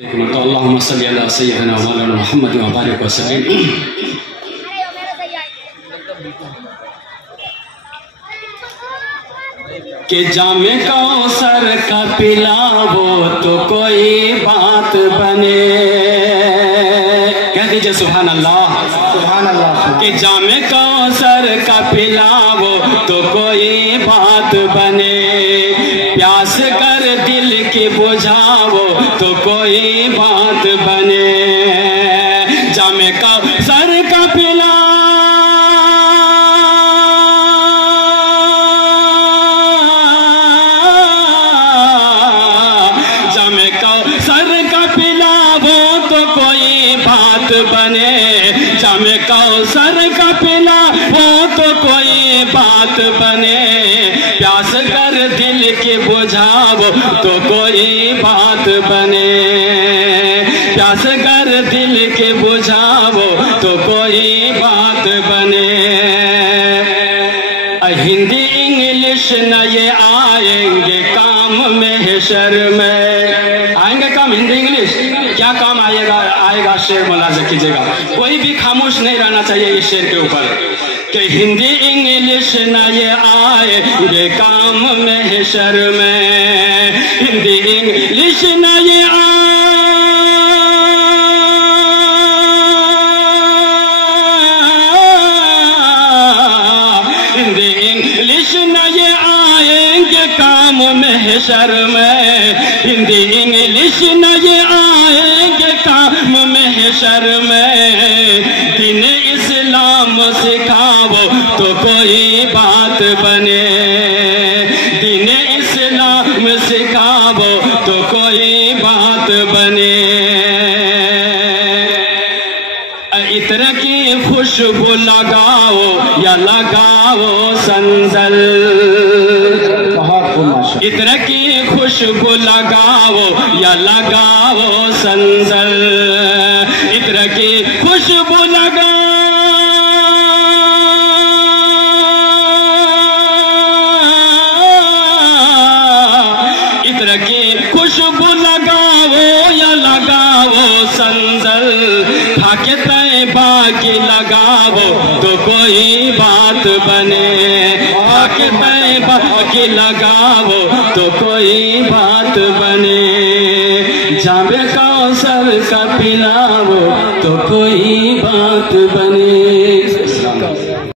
अल्लाहुम्मा सल्ली अला सय्यिदिना मौलाना मुहम्मद व बारिक वसल्लिम। के जामे कौसर का पिलावो तो कोई बात बने। कह दीजिए सुभान अल्लाह, सुभान अल्लाह। के जामे कौसर का पिलावो तो कोई बात बने। प्यास कर दिल की बुझावो तो कोई बात बने। जामे कौसर का पिला बने। जामे कौसर का पिला हो तो कोई बात बने। प्यास कर दिल के बुझाओ तो कोई बात बने। प्यास कर दिल के बुझाओ तो कोई बात बने। हिंदी इंग्लिश न ये आएंगे काम में हशर में। आएंगे काम हिंदी इंग्लिश, क्या काम आएगा? आएगा शेर मुलाजा कीजिएगा। कोई भी खामोश नहीं रहना चाहिए इस शेर के ऊपर कि हिंदी इंग्लिश न ये आएंगे काम में हशर में। हिंदी इंग्लिश न ये हिंदी इंग्लिश न ये आएंगे काम में हशर में। हिंदी इंग्लिश न ये आएंगे काम में हशर में। दीन इस्लाम सिखाओ तो कोई बात बने। दीन इस्लाम सिखाओ तो कोई बात बने। इत्र की खुशबू लगाओ या लगाओ संदल। इत्र की खुशबू लगाओ या लगाओ संदल। इत्र की खुशबू लगाओ इत्र की खुशबू लगाओ या लगाओ संदल। खाके तैबा की लगाओ तो कोई बात बने। खाके तैबा की लगाओ तो कोई बात बने। जामे कौसर का पिलाओ तो कोई बात बने।